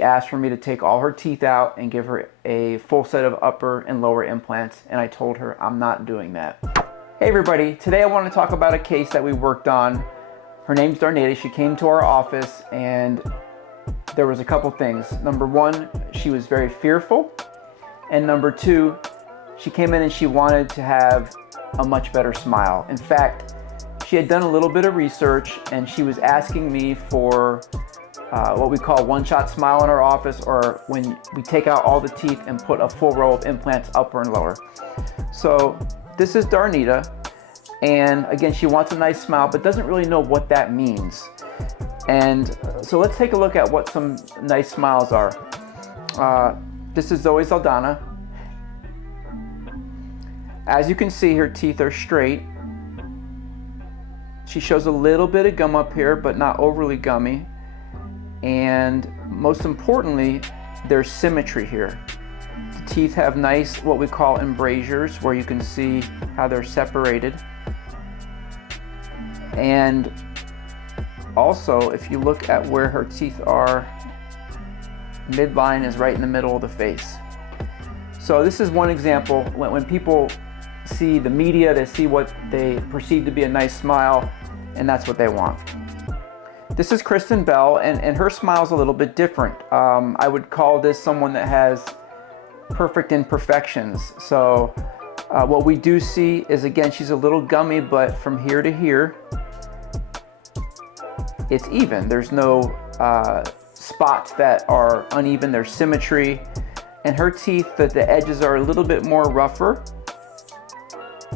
asked for me to take all her teeth out and give her a full set of upper and lower implants, and I told her I'm not doing that. Hey everybody, today I want to talk about a case that we worked on. Her name's Darnita. She came to our office and there was a couple things. Number one, she was very fearful, and number two, she came in and she wanted to have a much better smile. In fact, she had done a little bit of research and she was asking me for what we call one-shot smile in our office, or when we take out all the teeth and put a full row of implants upper and lower. So this is Darnita, and again, she wants a nice smile but doesn't really know what that means. And so let's take a look at what some nice smiles are. This is Zoe Zaldana. As you can see, her teeth are straight. She shows a little bit of gum up here, but not overly gummy. And most importantly, there's symmetry here. The teeth have nice, what we call embrasures, where you can see how they're separated. And also, if you look at where her teeth are, midline is right in the middle of the face. So this is one example. When people see the media, they see what they perceive to be a nice smile, and that's what they want. This is Kristen Bell, and her smile's a little bit different. I would call this someone that has perfect imperfections. So what we do see is, again, she's a little gummy, but from here to here, it's even. There's no spots that are uneven. There's symmetry. And her teeth, the edges are a little bit more rougher,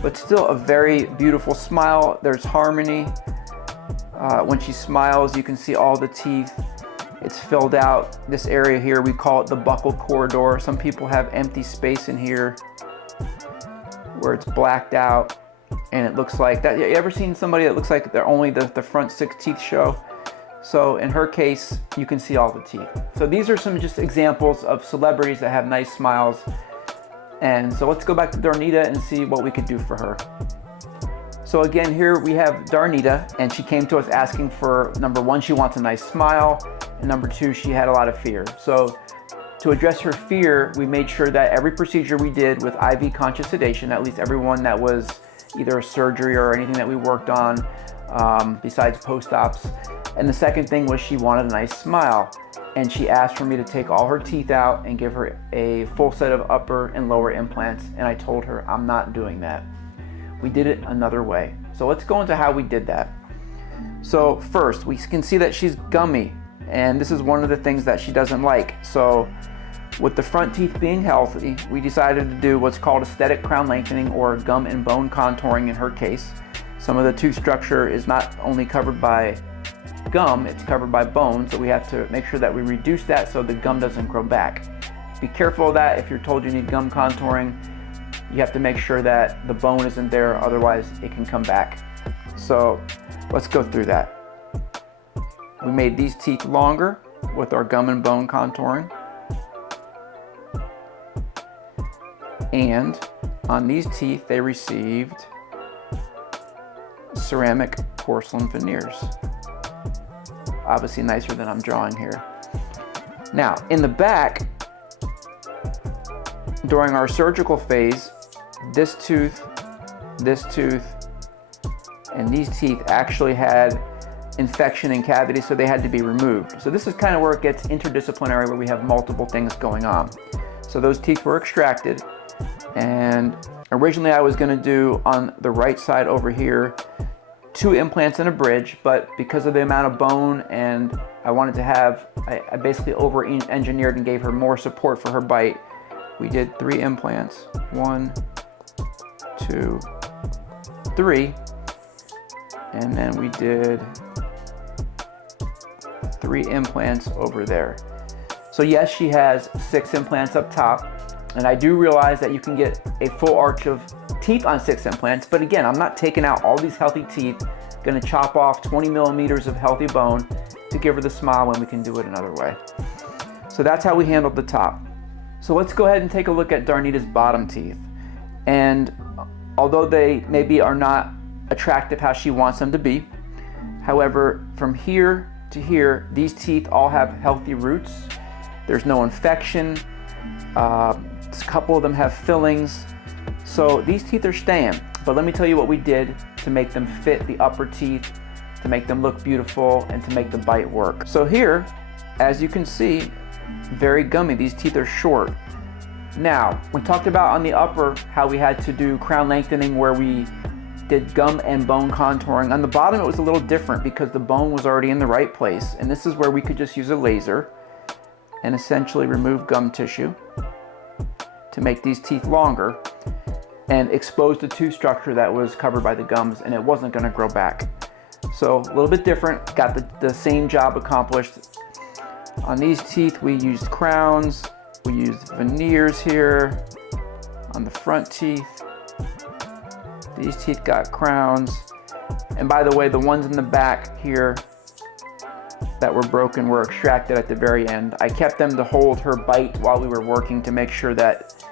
but still a very beautiful smile. There's harmony. When she smiles, you can see all the teeth. It's filled out. This area here, we call it the buccal corridor. Some people have empty space in here where it's blacked out and it looks like that. You ever seen somebody that looks like they're only the front 6 teeth show? So in her case, you can see all the teeth. So these are some just examples of celebrities that have nice smiles. And so let's go back to Darnita and see what we could do for her. So again, here we have Darnita, and she came to us asking for, number one, she wants a nice smile, and number two, she had a lot of fear. So to address her fear, we made sure that every procedure we did with IV conscious sedation, at least every one that was either a surgery or anything that we worked on, besides post-ops. And the second thing was she wanted a nice smile, and she asked for me to take all her teeth out and give her a full set of upper and lower implants, and I told her I'm not doing that. We did it another way. So let's go into how we did that. So first, we can see that she's gummy, and this is one of the things that she doesn't like. So with the front teeth being healthy, we decided to do what's called aesthetic crown lengthening, or gum and bone contouring in her case. Some of the tooth structure is not only covered by gum, it's covered by bone, so we have to make sure that we reduce that so the gum doesn't grow back. Be careful of that. If you're told you need gum contouring, you have to make sure that the bone isn't there, otherwise it can come back. So let's go through that. We made these teeth longer with our gum and bone contouring. And on these teeth, they received ceramic porcelain veneers. Obviously nicer than I'm drawing here. Now, in the back, during our surgical phase, this tooth, and these teeth actually had infection and cavities, so they had to be removed. So this is kind of where it gets interdisciplinary, where we have multiple things going on. So those teeth were extracted, and originally I was going to do on the right side over here 2 implants and a bridge, but because of the amount of bone and I wanted to have, I basically over-engineered and gave her more support for her bite. We did 3 implants, 1, 2, 3, and then we did 3 implants over there. So yes, she has 6 implants up top, and I do realize that you can get a full arch of teeth on 6 implants, but again, I'm not taking out all these healthy teeth, gonna chop off 20 millimeters of healthy bone to give her the smile when we can do it another way. So that's how we handled the top. So let's go ahead and take a look at Darnita's bottom teeth. And although they maybe are not attractive how she wants them to be, however, from here to here, these teeth all have healthy roots. There's no infection. A couple of them have fillings. So these teeth are staying. But let me tell you what we did to make them fit the upper teeth, to make them look beautiful, and to make the bite work. So here, as you can see, very gummy. These teeth are short. Now, we talked about on the upper how we had to do crown lengthening where we did gum and bone contouring. On the bottom it was a little different because the bone was already in the right place, and this is where we could just use a laser and essentially remove gum tissue to make these teeth longer and expose the tooth structure that was covered by the gums, and it wasn't going to grow back. So a little bit different, got the same job accomplished. On these teeth we used crowns, we used veneers here on the front teeth. These teeth got crowns. And by the way, the ones in the back here that were broken were extracted at the very end. I kept them to hold her bite while we were working to make sure that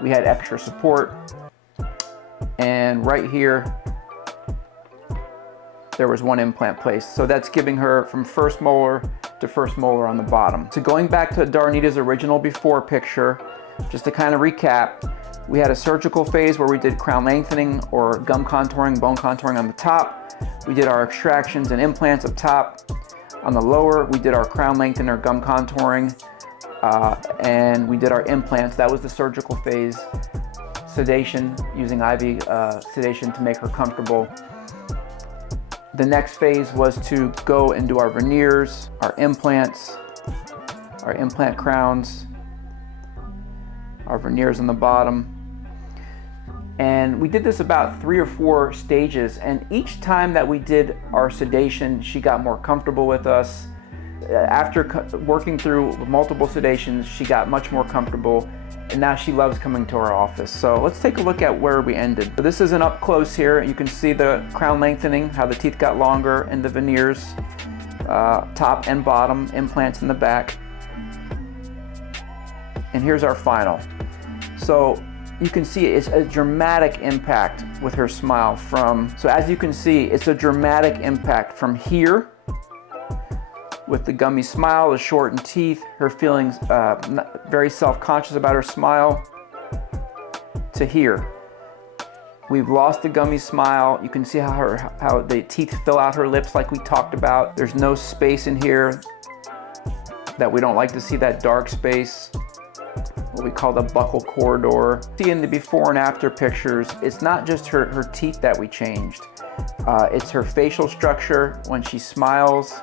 we had extra support. And right here, there was one implant placed. So that's giving her from first molar to first molar on the bottom. So going back to Darnita's original before picture, just to kind of recap, we had a surgical phase where we did crown lengthening or gum contouring, bone contouring on the top. We did our extractions and implants up top. On the lower, we did our crown lengthening or gum contouring, and we did our implants. That was the surgical phase. Sedation, using IV sedation to make her comfortable. The next phase was to go and do our veneers, our implants, our implant crowns, our veneers on the bottom. And we did this about 3 or 4 stages, and each time that we did our sedation, she got more comfortable with us. After working through multiple sedations, she got much more comfortable, and now she loves coming to our office. So let's take a look at where we ended. So this is an up close here. You can see the crown lengthening, how the teeth got longer, and the veneers, top and bottom, implants in the back. And here's our final. So you can see it's a dramatic impact with her smile so as you can see, it's a dramatic impact from here with the gummy smile, the shortened teeth, her feelings very self-conscious about her smile, to here. We've lost the gummy smile. You can see how the teeth fill out her lips like we talked about. There's no space in here that we don't like to see, that dark space, what we call the buccal corridor. See in the before and after pictures, it's not just her teeth that we changed. It's her facial structure. When she smiles,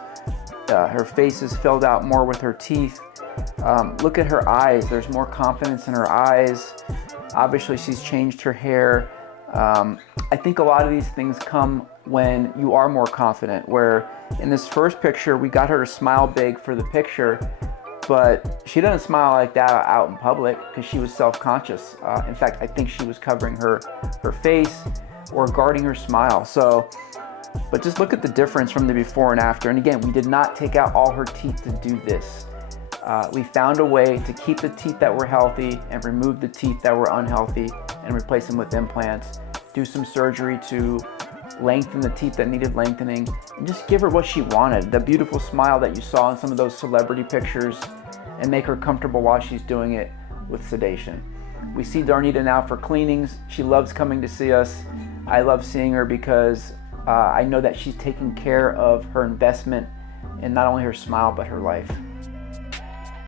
her face is filled out more with her teeth. Look at her eyes. There's more confidence in her eyes. Obviously, she's changed her hair. I think a lot of these things come when you are more confident, where in this first picture, we got her to smile big for the picture, but she doesn't smile like that out in public because she was self-conscious. In fact, I think she was covering her face or guarding her smile. But just look at the difference from the before and after. And again, we did not take out all her teeth to do this. We found a way to keep the teeth that were healthy and remove the teeth that were unhealthy and replace them with implants, do some surgery to lengthen the teeth that needed lengthening, and just give her what she wanted, the beautiful smile that you saw in some of those celebrity pictures, and make her comfortable while she's doing it with sedation. We see Darnita now for cleanings. She loves coming to see us. I love seeing her because I know that she's taking care of her investment in not only her smile, but her life.